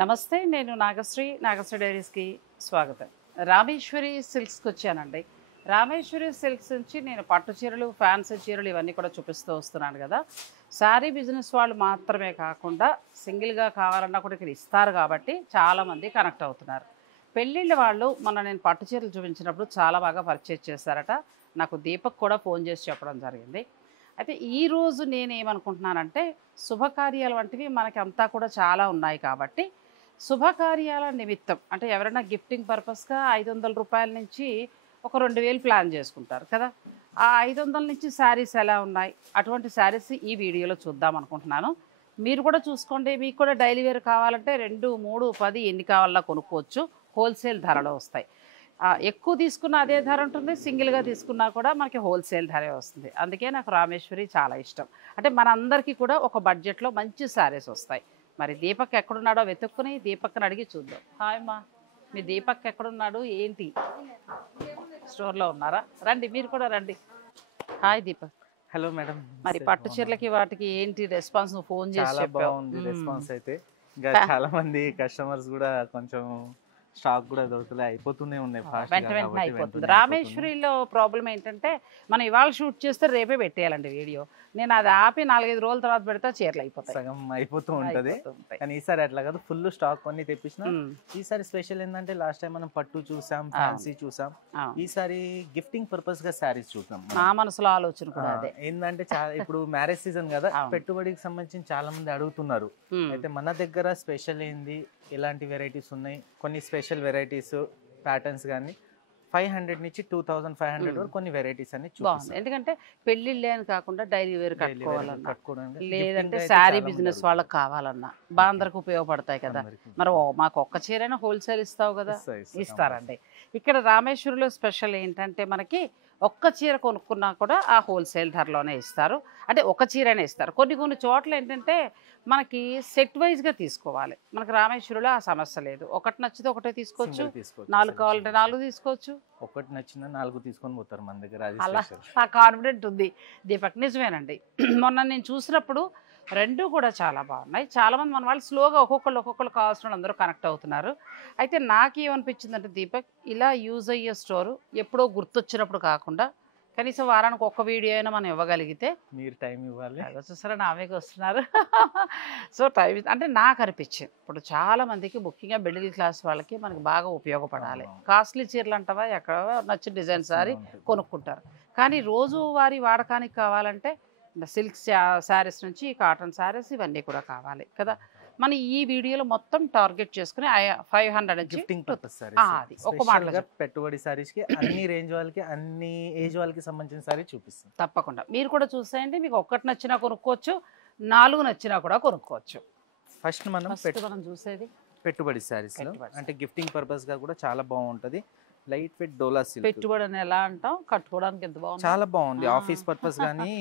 నమస్తే, నేను నాగశ్రీ. నాగశ్రీ డైరీస్కి స్వాగతం. రామేశ్వరి సిల్క్స్కి వచ్చానండి. రామేశ్వరి సిల్క్స్ నుంచి నేను పట్టు చీరలు, ఫ్యాన్సీ చీరలు ఇవన్నీ కూడా చూపిస్తూ వస్తున్నాను కదా. శారీ బిజినెస్ వాళ్ళు మాత్రమే కాకుండా సింగిల్గా కావాలన్నా కూడా ఇక్కడ ఇస్తారు కాబట్టి చాలామంది కనెక్ట్ అవుతున్నారు. పెళ్ళిళ్ళ వాళ్ళు మొన్న నేను పట్టు చీరలు చూపించినప్పుడు చాలా బాగా పర్చేజ్ చేశారట. నాకు దీపక్ కూడా ఫోన్ చేసి చెప్పడం జరిగింది. అయితే ఈరోజు నేనేమనుకుంటున్నానంటే, శుభకార్యాలు వంటివి మనకి అంతా కూడా చాలా ఉన్నాయి కాబట్టి శుభకార్యాల నిమిత్తం అంటే ఎవరైనా గిఫ్టింగ్ పర్పస్గా 500 రూపాయల నుంచి ఒక 2000 ప్లాన్ చేసుకుంటారు కదా. ఆ 500 నుంచి శారీస్ ఎలా ఉన్నాయి, అటువంటి శారీస్ ఈ వీడియోలో చూద్దాం అనుకుంటున్నాను. మీరు కూడా చూసుకోండి. మీకు కూడా డైలీ వేర్ కావాలంటే 2, 3, 10 ఎన్ని కావాలన్నా కొనుక్కోవచ్చు. హోల్సేల్ ధరలో వస్తాయి. ఎక్కువ తీసుకున్న అదే ధర ఉంటుంది, సింగిల్గా తీసుకున్నా కూడా మనకి హోల్సేల్ ధరే వస్తుంది. అందుకే నాకు రామేశ్వరి చాలా ఇష్టం. అంటే మనందరికీ కూడా ఒక బడ్జెట్లో మంచి శారీస్ వస్తాయి. మరి దీపక్ ఎక్కడున్నాడో వెతుక్కుని దీపక్ని అడిగి చూద్దాం. హాయ్ అమ్మా, మీ దీపక్ ఎక్కడున్నాడు ఏంటి? స్టోర్లో ఉన్నారా? రండి, మీరు కూడా రండి. హాయ్ దీపక్. Hello madam. మరి పట్టు చీరలకి వాటికి ఏంటి రెస్పాన్స్? నువ్వు ఫోన్ చేసి చాలా బాగుంది రెస్పాన్స్ అయితే. ఇంకా చాలా మంది కస్టమర్స్ కూడా కొంచెం స్టాక్ కూడా దొరుకుతుంది, అయిపోతూనే ఉన్నాయి ఫాస్ట్ వెంట వెంటనే అయిపోతుంది. రామేశ్వరిలో ప్రాబ్లం ఏంటంటే మనం ఇవాళ షూట్ చేస్తే రేపే పెట్టేయాలండి వీడియో. నేను అది ఆపి 4-5 రోజుల తర్వాత పెడితే చీరలు అయిపోతాయి, సగం అయిపోతూ ఉంటది. కానీ ఈసారి అట్లా కాదు, ఫుల్ స్టాక్ కొన్ని తెప్పించిన. ఈసారి స్పెషల్ ఏంటంటే లాస్ట్ టైం మనం పట్టు చూసాం, ఫ్యాన్సీ చూసాం, ఈసారి గిఫ్టింగ్ పర్పస్ గా శారీస్ చూద్దాం. నా మనసులో ఆలోచన కూడా అదే. ఏంటంటే ఇప్పుడు మ్యారేజ్ సీజన్ కదా, పెట్టుబడికి సంబంధించి చాలా మంది అడుగుతున్నారు. అయితే మన దగ్గర స్పెషల్ ఏంది, ఎలాంటి వెరైటీస్ ఉన్నాయి, కొన్ని స్పెషల్ వెరైటీస్ ప్యాటర్న్స్ కానీ 500 నుంచి 2500 వరకు కొన్ని వెరైటీస్ అన్ని చూపిస్తాం. ఎందుకంటే పెళ్లిళ్ళే అని కాకుండా డైలీ వేర్ కట్టుకోవాలన్నా, లేదంటే శారీ బిజినెస్ వాళ్ళకి కావాలన్నా అందరికి ఉపయోగపడతాయి కదా. మరి మాకు ఒక్క చీరైనా హోల్సేల్ ఇస్తావు కదా? ఇస్తారండి. ఇక్కడ రామేశ్వరిలో స్పెషల్ ఏంటంటే మనకి ఒక్క చీర కొనుక్కున్నా కూడా ఆ హోల్సేల్ ధరలోనే ఇస్తారు. అంటే ఒక చీరనే ఇస్తారు. కొన్ని చోట్ల ఏంటంటే మనకి సెట్ వైజ్గా తీసుకోవాలి. మనకి రామేశ్వరిలో ఆ సమస్య లేదు. ఒకటి నచ్చితే ఒకటే తీసుకోవచ్చు, 4 కావాలంటే 4 తీసుకోవచ్చు. ఒకటి నచ్చిన 4 తీసుకొని పోతారు మన దగ్గర. అలా ఆ కాన్ఫిడెంట్ ఉంది దీపక్. నిజమేనండి. మొన్న నేను చూసినప్పుడు 2 కూడా చాలా బాగున్నాయి. చాలామంది మన వాళ్ళు స్లోగా ఒక్కొక్కళ్ళు కావాల్సిన అందరూ కనెక్ట్ అవుతున్నారు. అయితే నాకేమనిపించిందంటే దీపక్, ఇలా యూజ్ అయ్యే స్టోరు ఎప్పుడో గుర్తొచ్చినప్పుడు కాకుండా కనీసం వారానికి ఒక్క వీడియో అయినా మనం ఇవ్వగలిగితే. మీరు టైం ఇవ్వాలి. చూసారా నావేకి వస్తున్నారు. సో టైం అంటే నాకు అనిపించింది ఇప్పుడు చాలామందికి, ముఖ్యంగా మిడిల్ క్లాస్ వాళ్ళకి మనకి బాగా ఉపయోగపడాలి. కాస్ట్లీ చీరలు అంటావా, ఎక్కడ నచ్చిన డిజైన్ సారీ కొనుక్కుంటారు. కానీ రోజువారీ వాడకానికి కావాలంటే సిల్క్ శారీస్ నుంచి కాటన్ శారీస్ ఇవన్నీ కూడా కావాలి కదా. మనం ఈ వీడియోలో మొత్తం టార్గెట్ చేసుకుని 500 గిఫ్టింగ్ పర్పస్ అది ఒక మాటగా పెట్టుబడి సారీస్ కి అన్ని రేంజ్ వాళ్ళకి, అన్ని ఏజ్ వాళ్ళకి సంబంధించిన సారీ చూపిస్తాం. తప్పకుండా మీరు కూడా చూసేయండి. మీకు ఒక్కటి నచ్చినా కొనుక్కోవచ్చు, 4 నచ్చినా కూడా కొనుక్కోవచ్చు. ఫస్ట్ మనం చూసేది పెట్టుబడి సారీస్ లో, అంటే గిఫ్టింగ్ పర్పస్ గా కూడా చాలా బాగుంటది. లైట్ వెయిట్ డోలా సిల్క్. పెట్టుబడి అని ఎలా అంటాం, కట్టుకోవడానికి ఎంత బాగుంది, చాలా బాగుంది. ఆఫీస్ పర్పస్ గానీ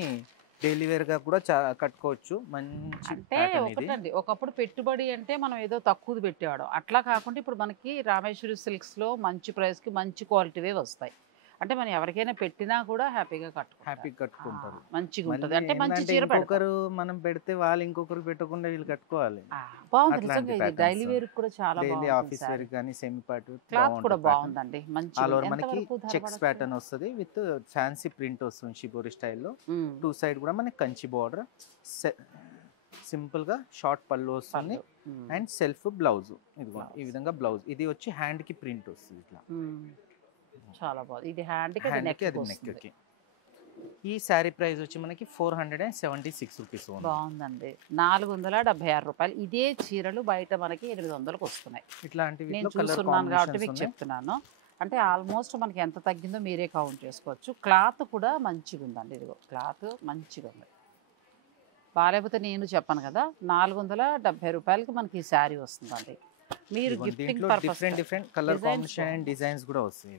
డైలీ వేర్ గా కూడా కట్టుకోవచ్చు. మంచి అంటే ఒకటండి, ఒకప్పుడు పెట్టుబడి అంటే మనం ఏదో తక్కువది పెట్టేవాడు. అట్లా కాకుండా ఇప్పుడు మనకి రామేశ్వరి సిల్క్స్ లో మంచి ప్రైస్ కి మంచి క్వాలిటీవే వస్తాయి. అంటే మనం ఎవరికైనా పెట్టినా కూడా హ్యాపీగా కట్టుకుంటారు. మంచిగా ఉంటుంది. అంటే మంచి చీర ఒకరు మనం పెడితే వాళ్ళు ఇంకొకరు పెట్టకుండా వీళ్ళు కట్టుకోవాలి. బాగుంది. డైలీ వేర్ కూడా చాలా బాగుంది. ఆఫీస్ వేర్ కానీ సెమీ పార్ట్ క్లాత్ కూడా బాగుందండి. మంచి మనకి చెక్స్ ప్యాటర్న్ వస్తుంది విత్ ఫ్యాన్సీ ప్రింట్ వస్తుంది షిబోరి స్టైల్లో. 2 సైడ్ కూడా మనకి కంచి బార్డర్, సింపుల్ గా షార్ట్ పళ్ళు వస్తుంది అండ్ సెల్ఫ్ బ్లౌజ్. ఇదిగో ఈ విధంగా బ్లౌజ్. ఇది వచ్చి హ్యాండ్ కి ప్రింట్ వస్తుంది ఇట్లా. చాలా బాగుంది. ఇది హ్యాండ్ కి, నెక్ కి. ఈ శారీ ప్రైస్ వచ్చి మనకి 476 రూపీస్. బాగుందండి. 476 రూపాయలు. ఇదే చీరలు బయట మనకి 800కి వస్తున్నాయి. ఇట్లాంటివి నేను చూస్తున్నాను కాబట్టి మీకు చెప్తున్నాను. అంటే ఆల్మోస్ట్ మనకి ఎంత తగ్గిందో మీరే కౌంట్ చేసుకోవచ్చు. క్లాత్ కూడా మంచిగా ఉందండి. ఇదిగో క్లాత్ మంచిగా ఉంది. బాగాలేకపోతే నేను చెప్పాను కదా, 470 రూపాయలకి మనకి ఈ శారీ వస్తుందండి. మీరు gifting purpose different colour combination and designs కూడా వస్తాయి.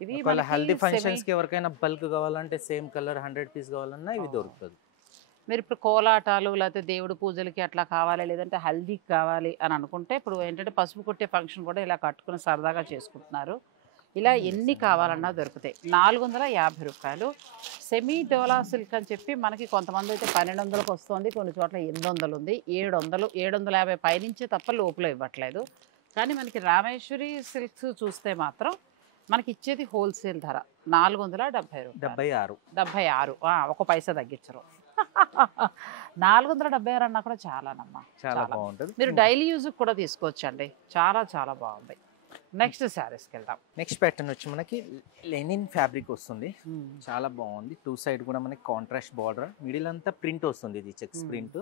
ఇవి హల్దీ ఫంక్షన్స్ కి ఎవరికైనా బల్క్ కావాలంటే సేమ్ కలర్ 100 పీస్ కావాలన్నా ఇవి దొరుకుతుంది. మీరు ఇప్పుడు కోలాటాలు లేకపోతే దేవుడి పూజలకి అట్లా కావాలి, లేదంటే హల్దీకి కావాలి అని అనుకుంటే ఇప్పుడు ఏంటంటే పసుపు కొట్టే ఫంక్షన్ కూడా ఇలా కట్టుకుని సరదాగా చేసుకుంటున్నారు. ఇలా ఎన్ని కావాలన్నా దొరుకుతాయి. 450 రూపాయలు. సెమీ డోలా సిల్క్ అని చెప్పి మనకి కొంతమంది అయితే 1200కి వస్తుంది, కొన్ని చోట్ల 800 ఉంది, 700, 750 పైనుంచి తప్ప లోపల ఇవ్వట్లేదు. కానీ మనకి రామేశ్వరి సిల్క్స్ చూస్తే మాత్రం మనకి ఇచ్చేది హోల్సేల్ ధర 470 రూపాయలు. 76 ఒక పైసా తగ్గించరు. 476 అన్నా కూడా చాలానమ్మా, చాలా బాగుంటుంది. మీరు డైలీ యూజ్ కూడా తీసుకోవచ్చండి. చాలా చాలా బాగుంది. నెక్స్ట్ శారీస్కి వెళ్దాం. నెక్స్ట్ ప్యాటర్న్ వచ్చి మనకి లెనిన్ ఫ్యాబ్రిక్ వస్తుంది, చాలా బాగుంది. 2 సైడ్ కూడా మనకి కాంట్రాస్ట్ బార్డర్, మిడిల్ అంతా ప్రింట్ వస్తుంది, ఇది చెక్స్ ప్రింట్.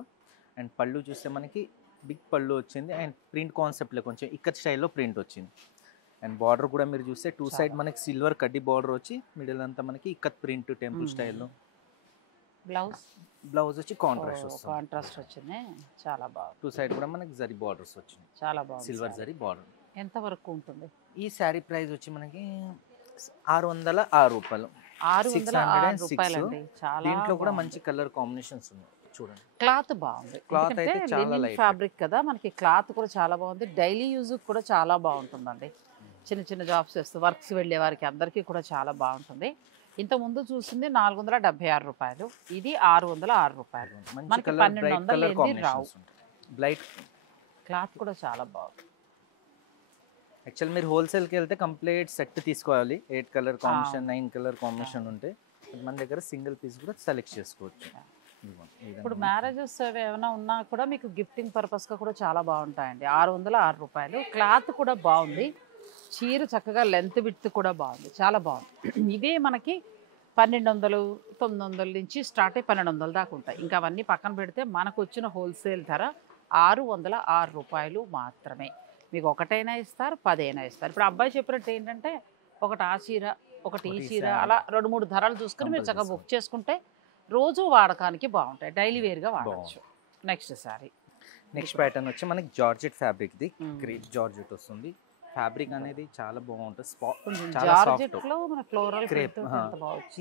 అండ్ పళ్ళు చూస్తే మనకి బిగ్ పళ్ళు వచ్చింది అండ్ ప్రింట్ కాన్సెప్ట్లో కొంచెం ఇక్కత్ స్టైల్లో ప్రింట్ వచ్చింది. అండ్ బార్డర్ కూడా మీరు చూస్తే 2 సైడ్ మనకి సిల్వర్ కడ్డీ బార్డర్ వచ్చి మిడిల్ అంతా మనకి ఇక్కత్ ప్రింట్ టెంపుల్ స్టైల్లో. బ్లౌజ్ వచ్చి కాంట్రాస్ట్ వచ్చింది, చాలా బాగుంది. 2 సైడ్ కూడా మనకి జరీ బార్డర్స్ వచ్చింది, చాలా బాగుంది. Silver zari border. ఎంత వరకు ఉంటుంది? ఈ శారీ ప్రైస్ వచ్చి మనకి 606 రూపాయలు. 606 రూపాయలండి. చాలా దీంట్లో కూడా మంచి కలర్ కాంబినేషన్స్ ఉన్నాయి, చూడండి. క్లాత్ బాగుంది, క్లాత్ అయితే చాలా లైట్ ఫ్యాబ్రిక్ కదా మనకి. క్లాత్ కూడా చాలా బాగుంది, డైలీ యూజ్ కూడా చాలా బాగుంటుందండి. చిన్న చిన్న జాబ్స్ చేస్తూ వర్క్స్ వెళ్ళే వారికి అందరికీ కూడా చాలా బాగుంటుంది. ఇంతకుముందు చూసింది 476 రూపాయలు, ఇది 606 రూపాయలు. మనకి 1200 రావు. బ్లైట్ క్లాత్ కూడా చాలా బాగుంది. యాక్చువల్ మీరు హోల్సేల్కి వెళ్తే కంప్లీట్ సెట్ తీసుకోవాలి, 8 కలర్ కాంబినేషన్ 9 కలర్ కాంబినేషన్ ఉంటే. మన దగ్గర సింగిల్ పీస్ కూడా సెలెక్ట్ చేసుకోవచ్చు. ఇప్పుడు మ్యారేజెస్ ఏమైనా ఉన్నా కూడా మీకు గిఫ్టింగ్ పర్పస్గా కూడా చాలా బాగుంటాయండి. 606 రూపాయలు. క్లాత్ కూడా బాగుంది, చీర చక్కగా లెంత్ విడ్త్ కూడా బాగుంది, చాలా బాగుంది. ఇవే మనకి 1200, 900 నుంచి స్టార్ట్ అయ్యి 1200 దాకా ఉంటాయి. ఇంకా అవన్నీ పక్కన పెడితే మనకు వచ్చిన హోల్సేల్ ధర 606 రూపాయలు మాత్రమే. మీకు ఒకటైనా ఇస్తారు, 10 అయినా ఇస్తారు. ఇప్పుడు అబ్బాయి చెప్పినట్టు ఏంటంటే ఒకటి ఆ చీర, ఒకటి ఈ చీర, అలా 2-3 ధరలు చూసుకుని మీరు చక్కగా బుక్ చేసుకుంటే రోజు వాడకానికి బాగుంటాయి, డైలీ వేర్గా వాడవచ్చు. Next sorry. నెక్స్ట్ ప్యాటర్న్ వచ్చి మనకి జార్జెట్ ఫ్యాబ్రిక్ది, క్రేప్ జార్జెట్ వస్తుంది. ఫ్యాబ్రిక్ అనేది చాలా బాగుంటుంది,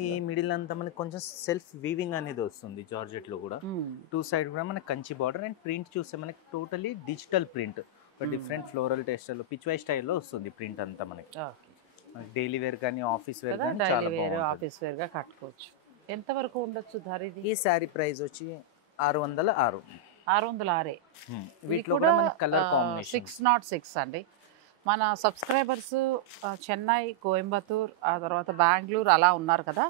ఈ మిడిల్ అంతా మనకి కొంచెం సెల్ఫ్ వీవింగ్ అనేది వస్తుంది జార్జెట్ లో కూడా. 2 సైడ్ కూడా మనకి కంచి బార్డర్ అండ్ ప్రింట్ చూస్తే మనకి totally digital print, different floral textile Pichwai స్టైల్లో వస్తుంది ప్రింట్ అంతా. మనకి డైలీ వేర్ కానీ ఆఫీస్ వేర్ కానీ చాలా బాగుంటుంది, ఆఫీస్ వేర్ గా కట్టుకోవచ్చు. ఎంత వరకు ఉండొచ్చు ధర? ఈ శారీ ప్రైస్ వచ్చి 606. 606. వీటిలో కూడా మనకి కలర్ కాంబినేషన్ 606 అండి. మన సబ్స్క్రైబర్స్ చెన్నై, కోయంబత్తూర్, ఆ తర్వాత బెంగళూరు అలా ఉన్నారు కదా,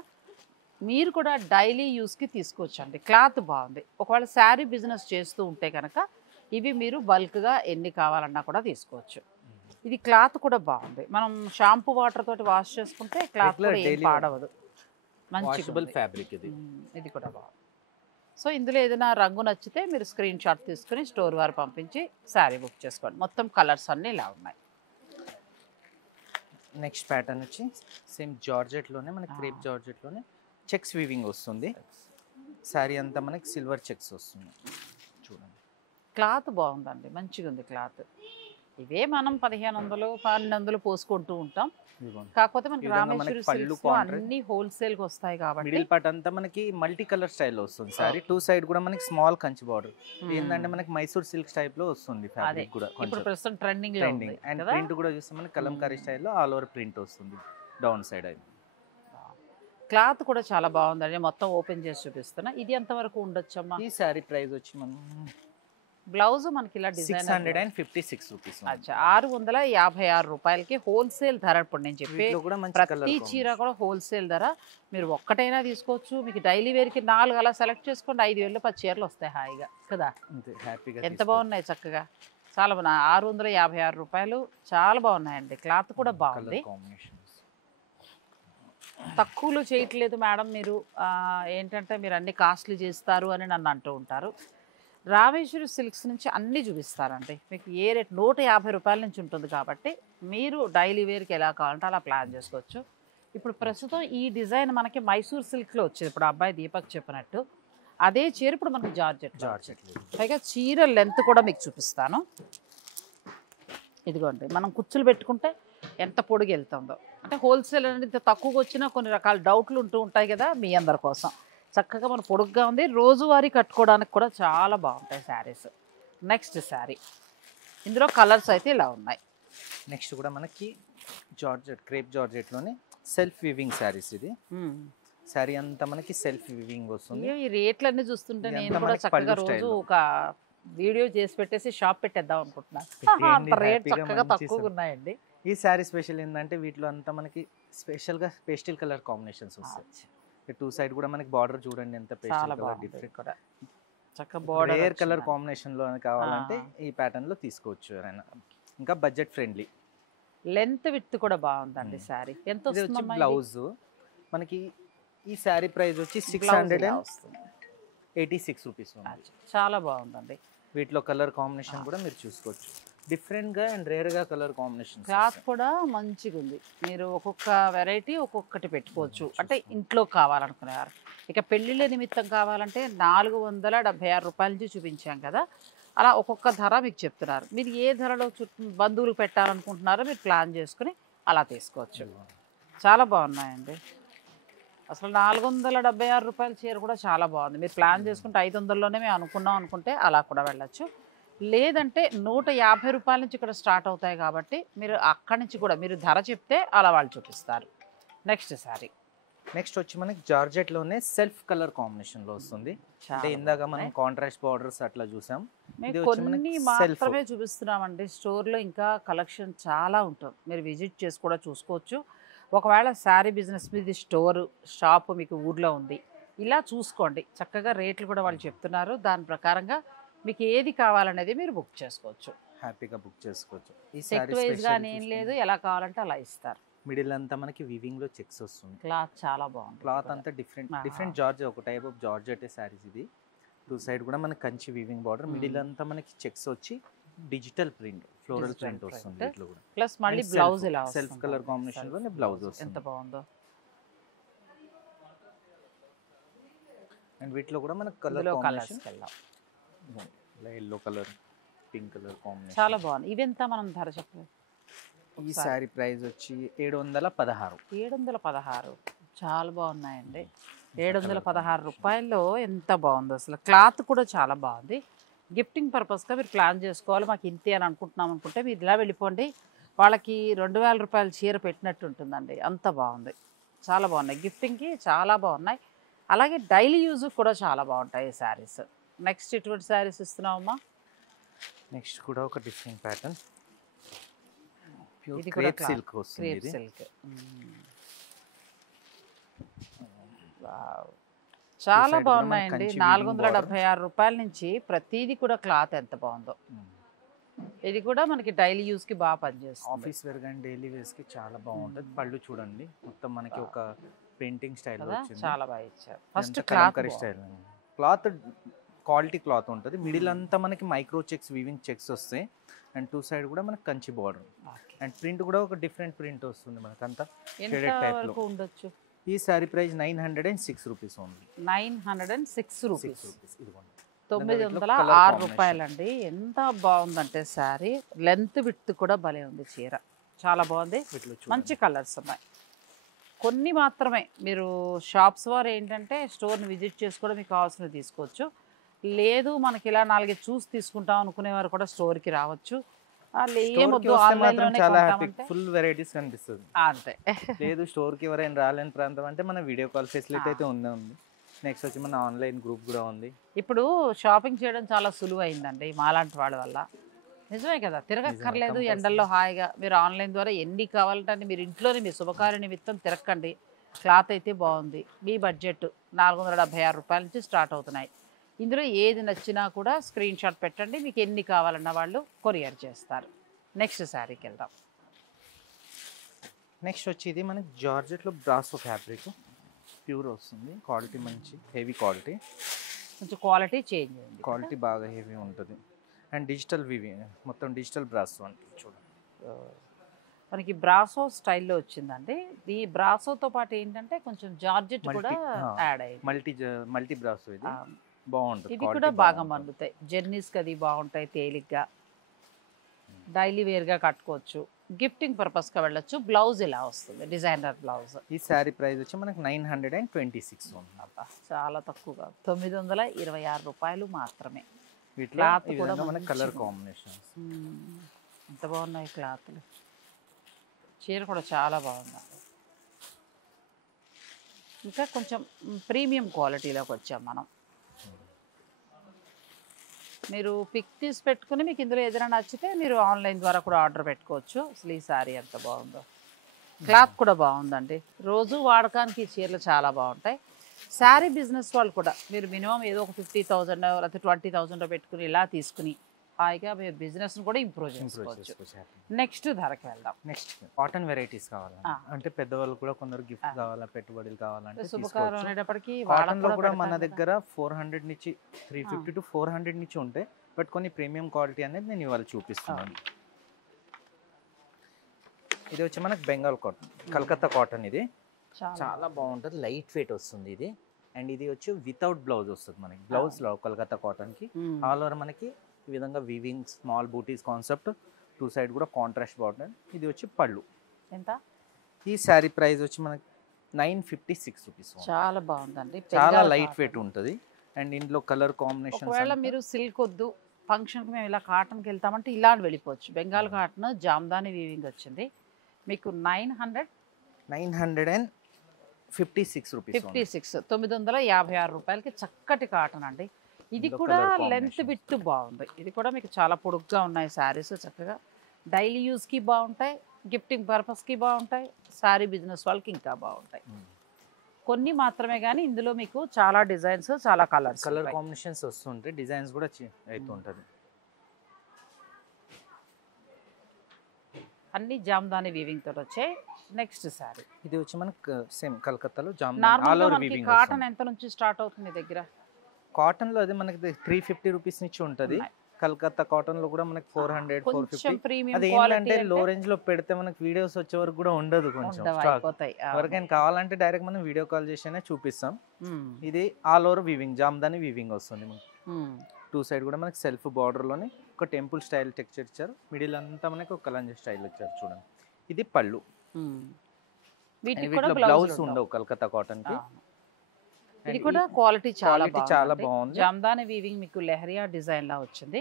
మీరు కూడా డైలీ యూస్కి తీసుకోవచ్చండి. క్లాత్ బాగుంది. ఒకవేళ శారీ బిజినెస్ చేస్తూ ఉంటే కనుక ఇవి మీరు బల్క్గా ఎన్ని కావాలన్నా కూడా తీసుకోవచ్చు. ఇది క్లాత్ కూడా బాగుంది, మనం షాంపూ వాటర్ తోటి వాష్ చేసుకుంటే క్లాత్ కూడా ఏం పాడవదు, మంచి ఫ్యాబ్రిక్. ఇది కూడా బాగుంది. సో ఇందులో ఏదైనా రంగు నచ్చితే మీరు స్క్రీన్ షాట్ తీసుకుని స్టోర్ వారు పంపించి శారీ బుక్ చేసుకోండి. మొత్తం కలర్స్ అన్నీ ఇలా ఉన్నాయి. నెక్స్ట్ ప్యాటర్న్ వచ్చి సేమ్ జార్జెట్లోనే మనకి క్రేప్ జార్జెట్లోనే చెక్స్ వీవింగ్ వస్తుంది. శారీ అంతా మనకి సిల్వర్ చెక్స్ వస్తుంది, చూడండి. క్లాత్ బాగుందండి, మంచిగా ఉంది క్లాత్. ఇవే మనం 1500, 1200 పోసుకుంటూ ఉంటాం. కాకపోతే మనకి రామేశ్వరి సిల్క్స్ లో అన్ని హోల్సేల్ కి వస్తాయి కాబట్టి మిడిల్ పార్ట్ అంతా మనకి మల్టీ కలర్ స్టైల్ వస్తుంది సారీ. 2 సైడ్ కూడా మనకి స్మాల్ కంచి బార్డర్, ఏంటంటే మనకి మైసూర్ సిల్క్ టైప్ లో వస్తుంది ఫ్యాబ్రిక్ కూడా. ఇప్పుడు ప్రస్తుతం ట్రెండింగ్ లో ఉంది. అండ్ ప్రింట్ కూడా చూస్తే మనకి కలంకారీ స్టైల్లో ఆల్ ఓవర్ ప్రింట్ వస్తుంది డౌన్ సైడ్. అది క్లాత్ కూడా చాలా బాగుందండి. మొత్తం ఓపెన్ చేసి చూపిస్తున్నా. ఇది ఎంత వరకు ఉండొచ్చమ్మా? ఈ సారీ ప్రైస్ వచ్చి మనం బ్లౌజ్ మనకి ఇలా డిజైన్ 656 రూపీస్. అచ్చా, 656 రూపాయలకి హోల్సేల్ ధర. ఇప్పుడు నేను చెప్పే ప్రతి చీర కూడా హోల్సేల్ ధర. మీరు ఒక్కటైనా తీసుకోవచ్చు. మీకు డైలీ వేర్కి 4 అలా సెలెక్ట్ చేసుకోండి, 5000 10 చీరలు వస్తాయి హాయిగా కదా. ఎంత బాగున్నాయి చక్కగా, చాలా బాగున్నాయి. 656 రూపాయలు, చాలా బాగున్నాయండి. క్లాత్ కూడా బాగుంది. తక్కువలో చేయట్లేదు మేడం మీరు, ఏంటంటే మీరు అన్ని కాస్ట్లీ చేస్తారు అని నన్ను అంటూ ఉంటారు. రామేశ్వరి సిల్క్స్ నుంచి అన్నీ చూపిస్తారండి. మీకు ఏ రేట్ 150 రూపాయల నుంచి ఉంటుంది కాబట్టి మీరు డైలీ వేర్కి ఎలా కావాలంటే అలా ప్లాన్ చేసుకోవచ్చు. ఇప్పుడు ప్రస్తుతం ఈ డిజైన్ మనకి మైసూర్ సిల్క్లో వచ్చింది. ఇప్పుడు అబ్బాయి దీపక్ చెప్పినట్టు అదే చీర ఇప్పుడు మనకి జార్జెట్. పైగా చీర లెంత్ కూడా మీకు చూపిస్తాను. ఇదిగోండి, మనం కుచ్చులు పెట్టుకుంటే ఎంత పొడుగు వెళ్తుందో. అంటే హోల్సేల్ అనేది ఇంత తక్కువగా వచ్చినా కొన్ని రకాల డౌట్లు ఉంటూ ఉంటాయి కదా, మీ అందరి కోసం చక్కగా మన పొడుగ్గా ఉంది. రోజువారీ కట్టుకోవడానికి కూడా చాలా బాగుంటాయి శారీస్. నెక్స్ట్ శారీ, ఇందులో కలర్స్ అయితే ఇలా ఉన్నాయి. నెక్స్ట్ కూడా మనకి జార్జెట్ క్రేప్ జార్జెట్లోనే సెల్ఫ్ వివింగ్ శారీస్ ఇది. శారీ అంతా మనకి సెల్ఫ్ వివింగ్ వస్తుంది. ఈ రేట్లన్నీ చూస్తుంటే ఇదంతా నేను కూడా మనకి చక్కగా పళ్ళు రోజు స్టైల్లో. ఒక వీడియో చేసి పెట్టేసి షాప్ పెట్టేద్దాం అనుకుంటున్నా. పెట్టేయండి, అంత రేట్ హ్యాపీగా చక్కగా మంచి తక్కువగా సారీ. ఉన్నాయండి. ఈ శారీ స్పెషల్ ఏంటంటే వీటిలో అంతా మనకి స్పెషల్గా పేస్టిల్ కలర్ కాంబినేషన్స్ వస్తాయి. టూ సైడ్ కూడా మనకి బార్డర్ చూడండి ఎంత చాలా పేస్టిల్ కలర్ బాగుంది డిఫరెంట్. కూడా చక్కగా బోర్డర్ రేర్ కలర్ కాంబినేషన్లో కావాలంటే ఈ ప్యాటర్న్లో తీసుకోవచ్చు ఎవరైనా. ఇంకా బడ్జెట్ ఫ్రెండ్లీ. లెంత్ విత్ కూడా బాగుందండి శారీ. ఎంత ఇది వచ్చి వస్తుందమ్మా ఇది? బ్లౌజ్ మనకి ఈ శారీ ప్రైస్ వచ్చి బ్లౌజ్ ఇలా వస్తుంది. 686 రూపీస్ ఉంది. అచ్చా, చాలా బాగుందండి. వీటిలో కలర్ కాంబినేషన్ కూడా మీరు చూసుకోవచ్చు. డిఫరెంట్గా అండ్ రేర్గా కలర్ కాంబినేషన్. క్లాత్ కూడా మంచిగా ఉంది. మీరు ఒక్కొక్క వెరైటీ ఒక్కొక్కటి పెట్టుకోవచ్చు. అంటే ఇంట్లో కావాలనుకునేవారు. ఇక పెళ్ళిళ్ళ నిమిత్తం కావాలంటే 476 రూపాయల నుంచి చూపించాం కదా, అలా ఒక్కొక్క ధర మీకు చెప్తున్నారు. మీరు ఏ ధరలో బంధువులు పెట్టాలనుకుంటున్నారో మీరు ప్లాన్ చేసుకుని అలా తీసుకోవచ్చు. చాలా బాగున్నాయండి. అసలు 476 రూపాయల చీర కూడా చాలా బాగుంది. మీరు ప్లాన్ చేసుకుంటే 500లోనే మేము అనుకున్నాం అనుకుంటే అలా కూడా వెళ్ళచ్చు. లేదంటే 150 రూపాయల నుంచి ఇక్కడ స్టార్ట్ అవుతాయి కాబట్టి మీరు అక్కడి నుంచి కూడా మీరు ధర చెప్తే అలా వాళ్ళు చూపిస్తారు. నెక్స్ట్ శారీ. నెక్స్ట్ వచ్చి మనకి జార్జెట్లోనే సెల్ఫ్ కలర్ కాంబినేషన్లో వస్తుంది. అంటే ఇందాక మనం కాంట్రాస్ట్ బార్డర్స్ అట్లా చూసాం. మేము కొన్ని మాత్రమే చూపిస్తున్నామండి. స్టోర్లో ఇంకా కలెక్షన్ చాలా ఉంటుంది. మీరు విజిట్ చేసి కూడా చూసుకోవచ్చు. ఒకవేళ శారీ బిజినెస్ మీద స్టోరు షాపు మీకు ఊర్లో ఉంది, ఇలా చూసుకోండి. చక్కగా రేట్లు కూడా వాళ్ళు చెప్తున్నారు. దాని ప్రకారంగా మీకు ఏది కావాలనేది మీరు బుక్ చేసుకోవచ్చు. హ్యాపీగా బుక్ చేసుకోవచ్చు. ఈ సెట్ వైజ్ గానీ ఏం లేదు, ఎలా కావాలంటే అలా ఇస్తారు. మిడిల్ అంతా మనకి వివింగ్ లో చెక్స్ వస్తుంది. క్లాత్ చాలా బాగుంది. క్లాత్ అంతా డిఫరెంట్ జార్జెట్, ఒక టైప్ ఆఫ్ జార్జెట్ శారీస్ ఇది. టూ సైడ్ కూడా మనకి కంచి వివింగ్ బార్డర్, మిడిల్ అంతా మనకి చెక్స్ వచ్చి డిజిటల్ ప్రింట్, ఫ్లోరల్ ప్రింట్ వస్తుంది. ఇట్లా కూడా ప్లస్ మళ్ళీ బ్లౌజ్ ఇలా సెల్ఫ్ కలర్ కాంబినేషన్ లోనే బ్లౌజ్ వస్తుంది. ఎంత బాగుందో. అండ్ వీటిలో కూడా మనకి colour combination yellow colour, pink colour combination చాలా బాగుంది. ఇవెంత మనం ధర చెప్పలేదు. ఈ శారీ ప్రైస్ వచ్చి 716. 716 చాలా బాగున్నాయండి. 716 రూపాయల్లో ఎంత బాగుందో అసలు. క్లాత్ కూడా చాలా బాగుంది. గిఫ్టింగ్ పర్పస్గా మీరు ప్లాన్ చేసుకోవాలి. మాకు ఇంతే అని అనుకుంటున్నాం అనుకుంటే మీరు ఇలా వెళ్ళిపోండి. వాళ్ళకి 2000 రూపాయల చీర పెట్టినట్టు ఉంటుందండి. అంత బాగుంది. చాలా బాగున్నాయి. గిఫ్టింగ్కి చాలా బాగున్నాయి. అలాగే డైలీ యూజ్ కూడా చాలా బాగుంటాయి ఈ శారీస్. నెక్స్ట్ ఇటువంటి శారీస్ ఇస్తున్నామమ్మా. నెక్స్ట్ కూడా ఒక డిఫరెంట్ ప్యాటర్న్, ఇది కూడా క్రేప్ సిల్క్ వస్తుంది. క్రేప్ సిల్క్ చాలా బాగున్నాయండి. 476 రూపాయల నుంచి ప్రతిదీ కూడా క్లాత్ ఎంత బాగుందో. ఇది కూడా మనకి డైలీ యూస్ కి బాగా పనిచేస్తుంది. ఆఫీస్ వేర్ కానీ డైలీ వేర్స్ కి చాలా బాగుంటుంది. పళ్ళు చూడండి మొత్తం మనకి ఒక పెయింటింగ్ స్టైల్ వచ్చింది. చాలా బాగా ఇచ్చారు. First kalamkari style. Cloth quality cloth ఉంటుంది. మిడిల్ అంతా మనకి మైక్రో చెక్స్, వీవింగ్ చెక్స్ వస్తాయి. అండ్ టూ సైడ్ కూడా మనకి కంచి బార్డర్. అండ్ ప్రింట్ కూడా ఒక డిఫరెంట్ ప్రింట్ వస్తుంది మనకంతా షేడెడ్ టైప్ లో ఉండొచ్చు. ఈ sorry price 906 rupees only. 906 rupees. ఇదిగోండి 906 రూపాయలండి. ఎంత బాగుందంటే శారీ. లెంత్ విడ్త్ కూడా భలే ఉంది చీర. చాలా బాగుంది. మంచి కలర్స్ ఉన్నాయి. కొన్ని మాత్రమే మీరు షాప్స్ వారు ఏంటంటే స్టోర్ని విజిట్ చేసి కూడా మీకు కావాల్సినవి తీసుకోవచ్చు. లేదు మనకి ఇలా 4 చూసి తీసుకుంటాం అనుకునేవారు కూడా స్టోర్కి రావచ్చు. ఫుల్ వెరైటీస్ కనిపిస్తుంది అంతే. లేదు స్టోర్కి ఎవరైనా రాలేని ప్రాంతం అంటే మన వీడియో కాల్ ఫెసిలిటీ అయితే ఉంది. నెక్స్ట్ వచ్చి మన ఆన్లైన్ గ్రూప్ కూడా ఉంది. ఇప్పుడు షాపింగ్ చేయడం చాలా సులువు అయిందండి మాలాంటి వాళ్ళ వల్ల. నిజమే కదా, తిరగక్కర్లేదు ఎండల్లో. హాయిగా మీరు ఆన్లైన్ ద్వారా ఎన్ని కావాలంటే మీరు ఇంట్లోనే మీ శుభకార్య నిమిత్తం తిరగకండి. క్లాత్ అయితే బాగుంది. మీ బడ్జెట్ 476 రూపాయల నుంచి స్టార్ట్ అవుతున్నాయి. ఇందులో ఏది నచ్చినా కూడా స్క్రీన్ షాట్ పెట్టండి. మీకు ఎన్ని కావాలన్న వాళ్ళు కొరియర్ చేస్తారు. నెక్స్ట్ శారీకి వెళ్దాం. నెక్స్ట్ వచ్చి ఇది మనకి జార్జెట్లో బ్రాసో ఫ్యాబ్రిక్ ప్యూర్ వస్తుంది. క్వాలిటీ మంచి హెవీ క్వాలిటీ. కొంచెం క్వాలిటీ చేంజ్ అయింది. క్వాలిటీ బాగా హెవీ ఉంటుంది. అండ్ డిజిటల్ వివి మొత్తం డిజిటల్ బ్రాసో అంటే చూడండి మనకి బ్రాసో స్టైల్లో వచ్చిందండి. ఈ బ్రాసోతో పాటు ఏంటంటే కొంచెం జార్జెట్ కూడా యాడ్ అయ్యింది. మల్టీ బ్రాసో ఇది బాగుంటుంది. ఇవి కూడా బాగా మన్నుతాయి. జర్నీస్కి అది బాగుంటాయి. తేలిగ్గా డైలీ వేర్గా కట్టుకోవచ్చు. గిఫ్టింగ్ పర్పస్గా వెళ్ళొచ్చు. బ్లౌజ్ ఇలా వస్తుంది, డిజైనర్ బ్లౌజ్. ఈ శారీ ప్రైస్ వచ్చి మనకి 926 ఉంది. చాలా తక్కువగా 926 రూపాయలు మాత్రమే. క్లాత్ కూడా మనకి కలర్ కాంబినేషన్స్ ఎంత బాగున్నాయి క్లాత్లు. చీర కూడా చాలా బాగుందండి. ఇంకా కొంచెం ప్రీమియం క్వాలిటీలోకి వచ్చాం మనం. మీరు పిక్ తీసి పెట్టుకుని మీకు ఇందులో ఏదైనా నచ్చితే మీరు ఆన్లైన్ ద్వారా కూడా ఆర్డర్ పెట్టుకోవచ్చు. అసలు ఈ శారీ ఎంత బాగుందో, క్లాత్ కూడా బాగుందండి. రోజు వాడకానికి ఈ చీరలు చాలా బాగుంటాయి. శారీ బిజినెస్ వాళ్ళు కూడా మీరు మినిమం ఏదో ఒక 50,000 లేకపోతే 20,000 పెట్టుకుని ఇలా తీసుకుని హాయిగా మీరు బిజినెస్ని కూడా ఇంప్రూవ్ చేసుకోవచ్చు. నెక్స్ట్ ధరకి వెళ్దాం. నెక్స్ట్ కాటన్ వెరైటీస్ కావాలి అంటే పెద్దవాళ్ళు కూడా కొందరు గిఫ్ట్ కావాలా, పెట్టుబడులు కావాలంటే శుభకారం అనేటప్పటికి కాటన్ లో కూడా మన దగ్గర 400 నుంచి 350 to 400 నుంచి ఉంటాయి. బట్ కొన్ని ప్రీమియం క్వాలిటీ అనేది నేను ఇవాళ చూపిస్తున్నాను. ఇది వచ్చి మనకి బెంగాల్ కాటన్, కలకత్తా కాటన్. ఇది చాలా బాగుంటుంది, లైట్ వెయిట్ వస్తుంది ఇది. అండ్ ఇది వచ్చి వితౌట్ బ్లౌజ్ వస్తుంది మనకి. బ్లౌజ్ లో కలకత్తా కాటన్ కి ఆల్ ఓవర్ మనకి ఈ విధంగా వీవింగ్ స్మాల్ బూటీస్ కాన్సెప్ట్, 2 సైడ్ కూడా కాంట్రాస్ట్ బార్డర్. ఇది వచ్చి పళ్ళు. ఎంత? ఈ శారీ ప్రైస్ వచ్చి మనకి 956 రూపీస్. చాలా బాగుందండి, చాలా లైట్ వెయిట్ ఉంటుంది. అండ్ ఇందులో కలర్ కాంబినేషన్. ఒకవేళ మీరు సిల్క్ వద్దు, ఫంక్షన్కి మేము ఇలా కాటన్కి వెళ్తామంటే ఇలా వెళ్ళిపోవచ్చు. బెంగాల్ కాటన్ జామ్దాని వీవింగ్ వచ్చింది మీకు 956 రూపీస్. 956 రూపాయలకి చక్కటి కాటన్ అండి. ఇది కూడా లెంత్ బిట్టు బాగుంది. ఇది కూడా మీకు చాలా పొడుగ్గా ఉన్నాయి శారీస్. చక్కగా డైలీ యూస్కి బాగుంటాయి, గిఫ్టింగ్ పర్పస్కి బాగుంటాయి, శారీ బిజినెస్ వాళ్ళకి ఇంకా బాగుంటాయి. కొన్ని మాత్రమే కానీ ఇందులో మీకు చాలా డిజైన్స్, చాలా కలర్ కాంబినేషన్స్ వస్తుంటాయి, డిజైన్స్ కూడా అవుతుంటుంది. అన్ని జామ్దాని వీవింగ్ తోటి వచ్చాయి. నెక్స్ట్ శారీ ఇది వచ్చి మనకు సేమ్ కలకత్తాలో జామ్దాని. కాటన్ ఎంత నుంచి స్టార్ట్ అవుతుంది మీ దగ్గర? కాటన్ లో అది మనకి 350 రూపీస్ నుంచి ఉంటుంది. కలకత్తా కాటన్ లో కూడా మనకి 400, 450. అది ఏంటంటే లో రేంజ్ లో పెడితే మనకి వీడియోస్ వచ్చే వరకు కూడా ఉండదు. కొంచెం ఎవరికైనా కావాలంటే డైరెక్ట్ మనం వీడియో కాల్ చేసినా చూపిస్తాం. ఇది all over weaving, Jamdani weaving వస్తుంది. 2 సైడ్ కూడా మనకి సెల్ఫ్ బార్డర్ లోనే ఒక టెంపుల్ స్టైల్ టెక్స్చర్ ఇచ్చారు. మిడిల్ అంతా మనకి ఒక కలంజ స్టైల్ ఇచ్చారు చూడండి. ఇది పళ్ళు. వీటిలో బ్లౌజ్ ఉండవు కలకత్తా కాటన్ కి. ఇది కూడా క్వాలిటీ చాలా బాగుంది. జామ్దాని వీవింగ్ మీకు లెహరియా డిజైన్ లా వచ్చింది.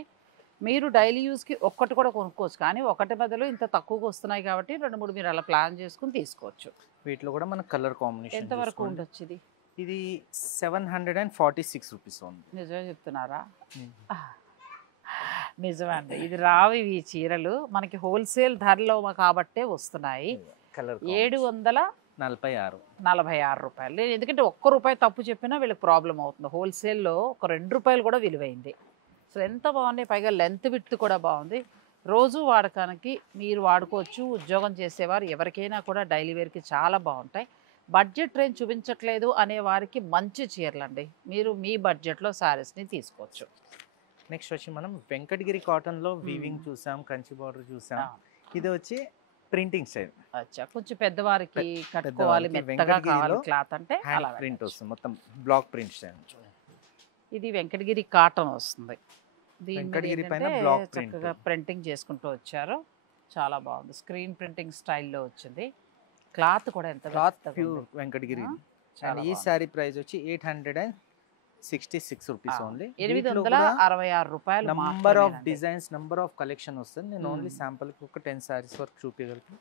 మీరు డైలీ యూస్ కి ఒక్కటి కూడా కొనుక్కోవచ్చు, కానీ ఒకటి బదులు ఇంత తక్కువగా వస్తున్నాయి కాబట్టి 2-3 మీరు అలా ప్లాన్ చేసుకుని తీసుకోవచ్చు. వీటిలో కూడా మన కలర్ కాంబినేషన్ ఎంత వరకు ఉండొచ్చు? ఇది 746 రూపీస్ ఉంది. నిజమే చెప్తున్నారా? నిజమండి. ఇది రావి ఈ చీరలు మనకి హోల్సేల్ ధరలో కాబట్టే వస్తున్నాయి. 746 రూపాయలు. నేను ఎందుకంటే ₹1 తప్పు చెప్పినా వీళ్ళకి ప్రాబ్లం అవుతుంది. హోల్సేల్లో ఒక ₹2 కూడా విలువైంది. సో ఎంత బాగున్నాయి, పైగా లెంత్ విడ్త్ కూడా బాగుంది. రోజు వాడకానికి మీరు వాడుకోవచ్చు. ఉద్యోగం చేసేవారు ఎవరికైనా కూడా డైలీ వేర్కి చాలా బాగుంటాయి. బడ్జెట్ రేంజ్ చూపించట్లేదు అనే వారికి మంచి చీరలండి. మీరు మీ బడ్జెట్లో శారీస్ని తీసుకోవచ్చు. నెక్స్ట్ వచ్చి మనం వెంకటగిరి కాటన్ లో వీవింగ్ చూసాం, కంచి బార్డర్ చూసాం. ఇది వచ్చి ప్రింటింగ్ స్టైల్. అచ్చా, కొంచెం పెద్దవారికి కట్టుకోవాలి, మెత్తగా కావాలి క్లాత్ అంటే అలా ప్రింట్ వస్తుంది, మొత్తం బ్లాక్ ప్రింట్ స్టైల్. ఇది వెంకటగిరి కాటన్ వస్తుంది. వెంకటగిరి పైన బ్లాక్ ప్రింట్ చక్కగా ప్రింటింగ్ చేసుకుంటూ వచ్చారు. చాలా బాగుంది, స్క్రీన్ ప్రింటింగ్ స్టైల్లో వచ్చింది. క్లాత్ కూడా ఎంత ప్యూర్ వెంకటగిరి. ఈ సారీ ప్రైస్ వచ్చి 866 రూపీస్ ఓన్లీ. 866 రూపాయలు. Number of designs, number of collection వస్తుంది. నేను ఓన్లీ శాంపుల్ కి ఒక 10 సారీస్ వరకు చూపించగలను.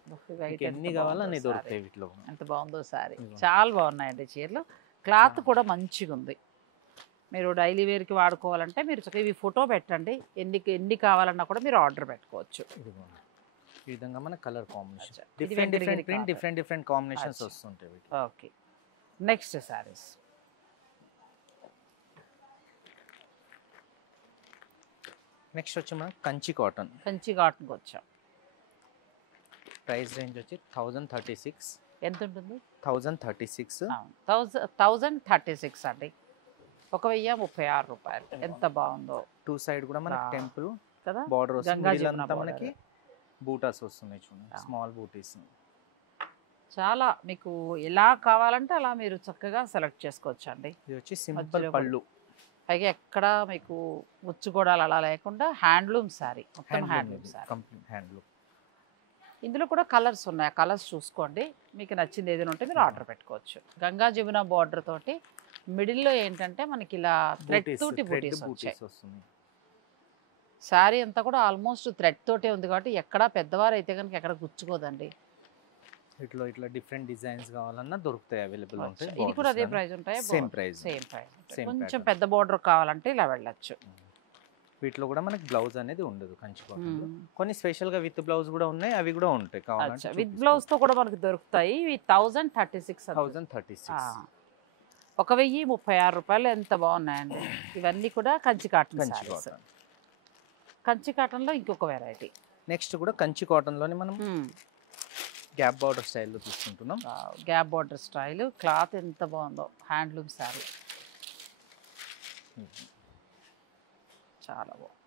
ఎన్ని కావాలో అన్ని దొరుకుతాయి వీటిలో. ఎంత బాగుందో సారీ, చాలా బాగున్నాయండి చీరలు. క్లాత్ కూడా మంచిగా ఉంది. మీరు డైలీ వేర్కి వాడుకోవాలంటే మీరు ఇవి ఫోటో పెట్టండి, ఎన్ని కావాలన్నా కూడా మీరు ఆర్డర్ పెట్టుకోవచ్చు. ఈ విధంగా మన colour combination, different print, different combinations వస్తుంటాయి. Okay, next saris. నెక్స్ట్ వచ్చి మనం కంచి కాటన్కి వచ్చాం. ప్రైస్ రేంజ్ వచ్చి 1036. ఎంత ఉంటుంది? 1036. 1036 అండి. 1036 రూపాయలు. ఎంత బాగుందో. 2 సైడ్ కూడా మనకి టెంపుల్ కదా, బార్డర్ వస్తుంది. మనకి బూటాస్ వస్తున్నాయి చూడండి, స్మాల్ బూటీస్. చాలా మీకు ఎలా కావాలంటే అలా మీరు చక్కగా సెలెక్ట్ చేసుకోవచ్చు అండి. ఇది వచ్చి సింపుల్ పళ్ళు, పైగా ఎక్కడ మీకు ఉచ్చుగోడాలు అలా లేకుండా హ్యాండ్లూమ్ శారీ, మొత్తం హ్యాండ్లూమ్ శారీ. ఇందులో కూడా కలర్స్ ఉన్నాయి, ఆ కలర్స్ చూసుకోండి. మీకు నచ్చింది ఏదైనా ఉంటే మీరు ఆర్డర్ పెట్టుకోవచ్చు. గంగా జమున బార్డర్ తోటి మిడిల్లో ఏంటంటే మనకి ఇలా థ్రెడ్ తోటి బూటీస్ వస్తుంది. శారీ అంతా కూడా ఆల్మోస్ట్ థ్రెడ్ తోటే ఉంది కాబట్టి ఎక్కడ పెద్దవారు అయితే కనుక ఎక్కడ గుచ్చుకోదండి. ఇట్లా ఇట్లా డిఫరెంట్ డిజైన్స్ కావాలన్నా దొరుకుతాయి, అవైలబుల్ ఉంటాయి. ఇది కూడా అదే ప్రైస్ ఉంటాయి, same price. Same price. Same కొంచెం pattern. పెద్ద బోర్డర్ కావాలంటే ఇలా వెళ్ళొచ్చు. వీటిలో కూడా మనకి బ్లౌజ్ అనేది ఉండదు కంచి కాటన్ లో. కొన్ని స్పెషల్ గా విత్ బ్లౌజ్ కూడా ఉన్నాయి, అవి కూడా ఉంటాయి కావాలంటే. విత్ బ్లౌజ్ తో కూడా మనకి దొరుకుతాయి. ఇవి 1036. 1036. 1036 రూపాయలు. ఎంత బాగున్నాయండి. ఇవన్నీ కూడా Kanchi cotton Kanchi saris. Cotton. Kanchi cotton లో ఇంకొక వెరైటీ. నెక్స్ట్ కూడా కంచి కాటన్ లోనే మనం గ్యాప్ బార్డర్ స్టైల్లో తీసుకుంటున్నాం. Gap border style. క్లాత్ ఎంత బాగుందో, హ్యాండ్లూమ్ శారీ. చాలా బాగుంది.